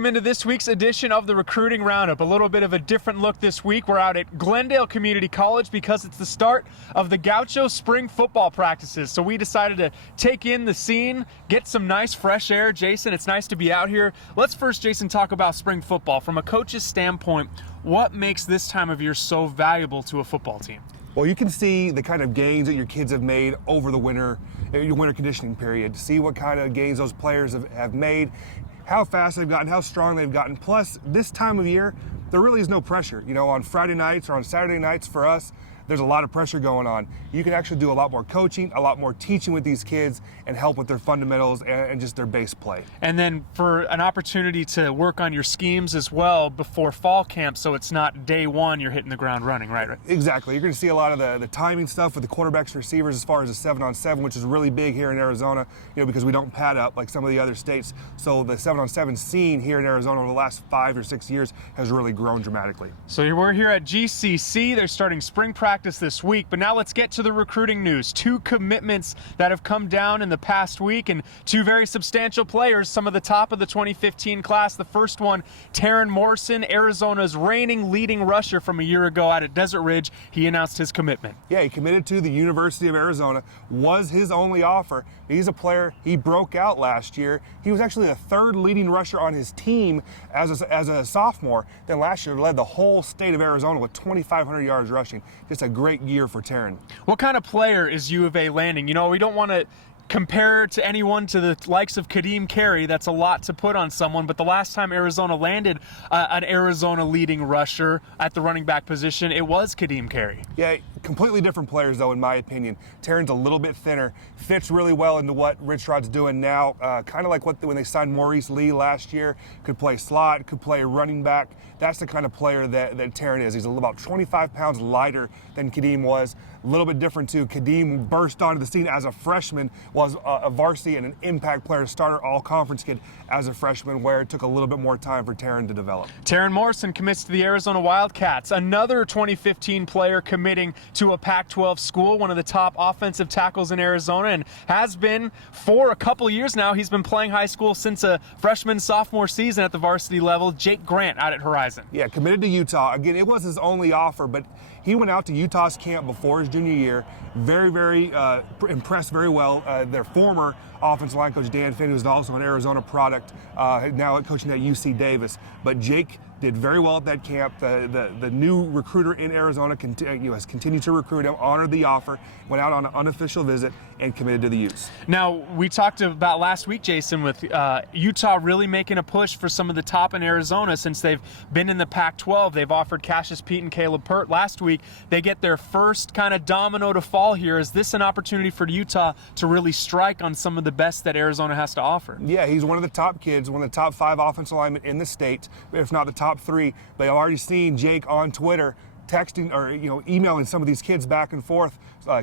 welcome into this week's edition of the Recruiting Roundup. A little bit of a different look this week. We're out at Glendale Community College because it's the start of the Gaucho spring football practices. So we decided to take in the scene, get some nice fresh air. Jason, it's nice to be out here. Let's first, Jason, talk about spring football. From a coach's standpoint, what makes this time of year so valuable to a football team? Well, you can see the kind of gains that your kids have made over the winter, your winter conditioning period. See what kind of gains those players have made, how fast they've gotten, how strong they've gotten. Plus, this time of year, there really is no pressure. You know, on Friday nights or on Saturday nights for us, there's a lot of pressure going on. You can actually do a lot more coaching, a lot more teaching with these kids and help with their fundamentals and just their base play. And then for an opportunity to work on your schemes as well before fall camp, so it's not day one you're hitting the ground running, right? Exactly. You're going to see a lot of the timing stuff with the quarterbacks and receivers as far as the 7-on-7, which is really big here in Arizona, you know, because we don't pad up like some of the other states. So the 7-on-7 scene here in Arizona over the last 5 or 6 years has really grown dramatically. So we're here at GCC. They're starting spring practice this week, but now let's get to the recruiting news. 2 commitments that have come down in the past week, and 2 very substantial players, some of the top of the 2015 class. The first one, Taran Morrison, Arizona's reigning leading rusher from a year ago out at Desert Ridge. He announced his commitment. Yeah, he committed to the University of Arizona, was his only offer. He's a player, he broke out last year. He was actually the 3rd leading rusher on his team as a sophomore. Then last year led the whole state of Arizona with 2,500 yards rushing. Just a great year for Taran. What kind of player is U of A landing? You know, we don't want to compare to anyone to the likes of Kadeem Carey. That's a lot to put on someone, but the last time Arizona landed an Arizona leading rusher at the running back position, it was Kadeem Carey. Yeah, completely different players though, in my opinion. Taran's a little bit thinner, fits really well into what Rich Rod's doing now, kind of like when they signed Maurice Lee last year. Could play slot, could play running back. That's the kind of player that Taran is. He's about 25 pounds lighter than Kadeem was. A little bit different too. Kadeem burst onto the scene as a freshman, was a varsity and an impact player, starter all-conference kid as a freshman, where it took a little bit more time for Taran to develop. Taran Morrison commits to the Arizona Wildcats, another 2015 player committing to a Pac-12 school, one of the top offensive tackles in Arizona, and has been for a couple years now. He's been playing high school since a freshman-sophomore season at the varsity level. Jake Grant out at Horizon. Yeah, committed to Utah. Again, it was his only offer, but he went out to Utah's camp before his junior year. Very impressed very well. Their former offensive line coach, Dan Finn, who's also an Arizona product, now coaching at UC Davis. But Jake did very well at that camp. The new recruiter in Arizona has continued to recruit him, honored the offer, went out on an unofficial visit, and committed to the Utes. Now, we talked about last week, Jason, with Utah really making a push for some of the top in Arizona since they've been in the Pac-12. They've offered Cassius Pete and Caleb Pert. Last week, they get their first kind of domino to fall here. Is this an opportunity for Utah to really strike on some of the best that Arizona has to offer? Yeah, he's one of the top kids, one of the top 5 offensive linemen in the state, if not the top 3. But I've already seen Jake on Twitter texting or emailing some of these kids back and forth,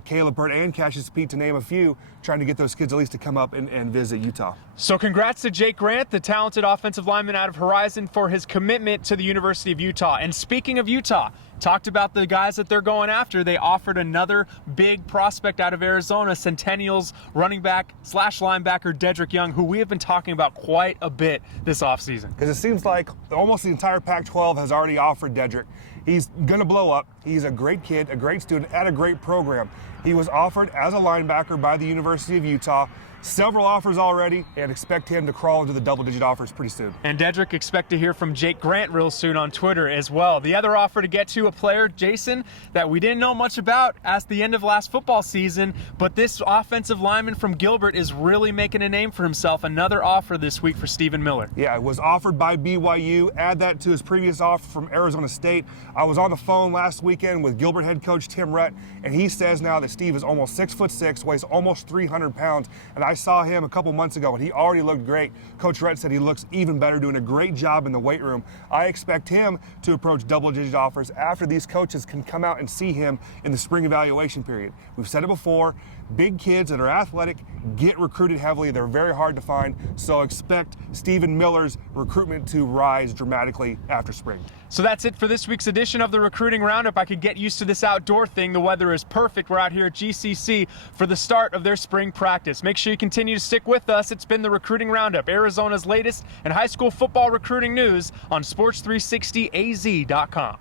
Caleb Pert and Cassius Pete to name a few, trying to get those kids at least to come up and visit Utah. So congrats to Jake Grant, the talented offensive lineman out of Horizon, for his commitment to the University of Utah. And speaking of Utah, talked about the guys that they're going after. They offered another big prospect out of Arizona, Centennial's running back / linebacker Dedrick Young, who we have been talking about quite a bit this offseason. Because it seems like almost the entire Pac-12 has already offered Dedrick. He's going to blow up. He's a great kid, a great student, at a great program. He was offered as a linebacker by the University of Utah. Several offers already, and expect him to crawl into the double-digit offers pretty soon. And Dedrick, expect to hear from Jake Grant real soon on Twitter as well. The other offer to get to, a player, Jason, that we didn't know much about at the end of last football season, but this offensive lineman from Gilbert is really making a name for himself. Another offer this week for Stephen Miller. Yeah, it was offered by BYU. Add that to his previous offer from Arizona State. I was on the phone last weekend with Gilbert head coach Tim Rhett, and he says now that Steve is almost 6'6", weighs almost 300 pounds, and I saw him a couple months ago and he already looked great. Coach Rhett said he looks even better, doing a great job in the weight room. I expect him to approach double-digit offers after these coaches can come out and see him in the spring evaluation period. We've said it before, big kids that are athletic get recruited heavily. They're very hard to find, so expect Stephen Miller's recruitment to rise dramatically after spring. So that's it for this week's edition of the Recruiting Roundup. I could get used to this outdoor thing. The weather is perfect. We're out here at GCC for the start of their spring practice. Make sure you continue to stick with us. It's been the Recruiting Roundup, Arizona's latest in high school football recruiting news on Sports360AZ.com.